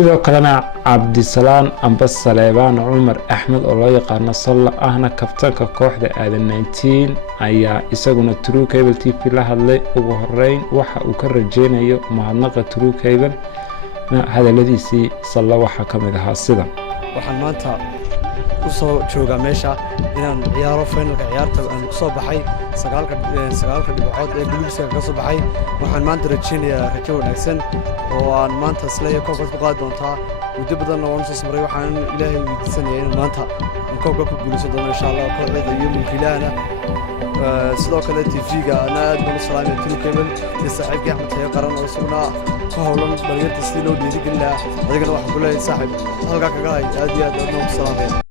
sidoo kalena Cabdisalaan Ambas Saleebaan Cumar Axmed oo loo yaqaan Salla ahna kabtanka kooxda Aadan 19 ayaa isaguna True Cable TV la hadlay ugu horeyn waxa uu ka rajeynayo mahadnaqa True Cable hadaladiisii Salla waxa kamid ahaa sida waxaan maanta u soo joogaa meesha inaan ciyaaro finalka ciyaarta aan ku soo baxay sagaalka dhibcood ee Blueska ka soo baxay waxaan maanta rajeynayaa rajo wanaagsan oo aan maanta isleeyahay koobka ku qaadi doontaa muddo badan oo aan soo sameeyay waxaan Ilaahay weydiisanayaa in maanta koobka ku guuleysan doono insha Allah kooxda iyo mulkiilaana sidoo kale TV-ga ana aad baan u salaamay True Cable iyo saaxiibkii Axmed Tayo qaran oo isaguna ka howlan dhalinyarta sidii loo dhiirigelin lahaa adigana waxaan ku leeyahay saaxiib halka kaga hay aad iyo aad u salaamay